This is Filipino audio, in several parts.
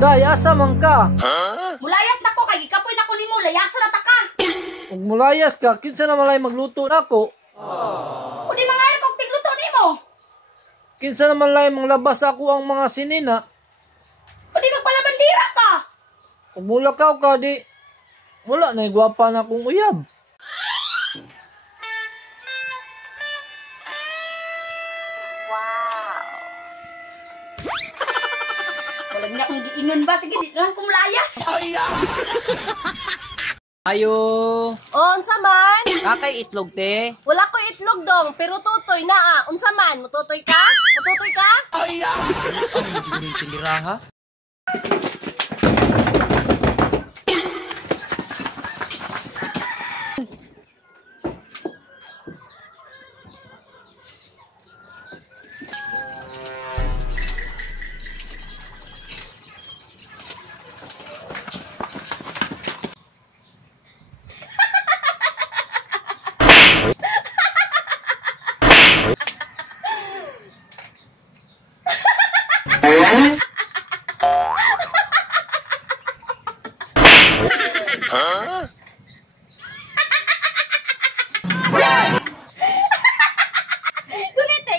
Day, asa man ka? Mulayas na ko, kay gikapoy na ko nimo, layasan na ta ka. Kung mulayas ka, kinsa na malay magluto nako? O di mga kog tigluto nimo. Kinsa na malay manglabas ako ang mga sinina? O di magpalabandira ka. Kung mulakaw ka, di wala na gwapa na akong uyab. Wala niya akong giingon ba? Sige, di lang kong layas. Ayo. Unsa man? Kakay itlog te. Wala ko itlog dong, pero tutoy na ah. Unsa man? Mututoy ka? Mututoy ka? Ang siguro yung tiniraha.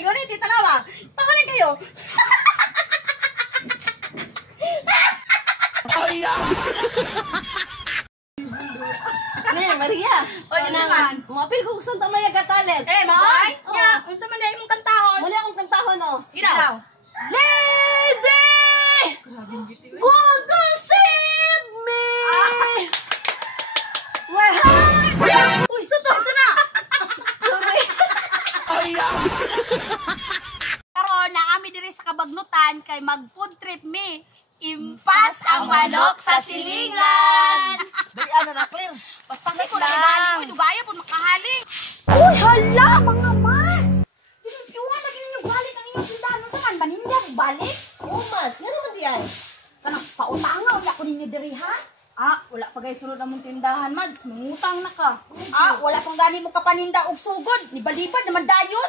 Gunite, tanawa. Pangalan kayo. Maria. Oy, unsa man? Mapil ko kung Santa Maria Gatalet. Moy? Nya, unsa man dai imong kantahon? Muli akong kantahon, oh. Sige daw. Lady! Want to save me! My heart! Uy, sutok sana. Sorry. Karon na kami diri sa Kabagnutan kay mag-food trip mi. Impas ang manok sa silingan. Dali ana na clear. Paspasay ko na galing ko dugaya pud makahaling. Uy, hala, mga mas! Iwan na gini balik ang inyong tindahan sa man baninda balik. Oh, mas, nga naman diyan. Kanang pautangaw ya ko ninyo diri ha. Wala pa gay sulod among tindahan, Mads. Mangutang na ka. Wala pang gani mo kapaninda og sugod. Nibalibad naman dayon.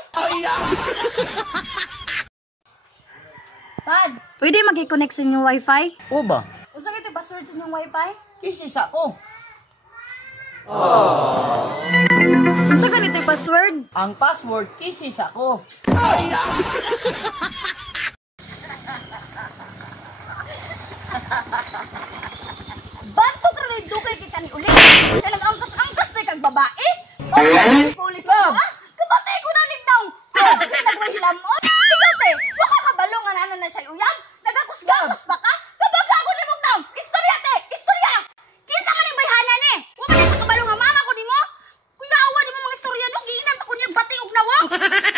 Mads, pwede magi-connect sa inyong wifi? O ba? Unsa kay password sa inyong wifi? Kisis ako. Unsa ganito yung password? Ang password kisis ako. Banto ka rin dugay kay kani ulit. Kaya nag-angkas-angkas na kag babae. Pulis mo Kabate ko na nignaw. Kapag nagwahilamon. Ikaw te, waka kabalo nga ano na siya uyab. Nagakus-gakus pa ka. Kapag ako ni mong naw. Istorya te, istorya. Kinsa man yung bayhana ni? Wa man sa kabalo nga mama ko nimo. Kuya awa nimo mga istorya no. Giinan pa ko niyang bati og nawo.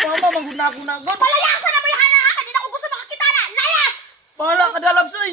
Mama maguna-gunagon. Palayasan na bayhana ha. Kadi na ko gusto makakita na. Layas! Bahala ka dalab soy.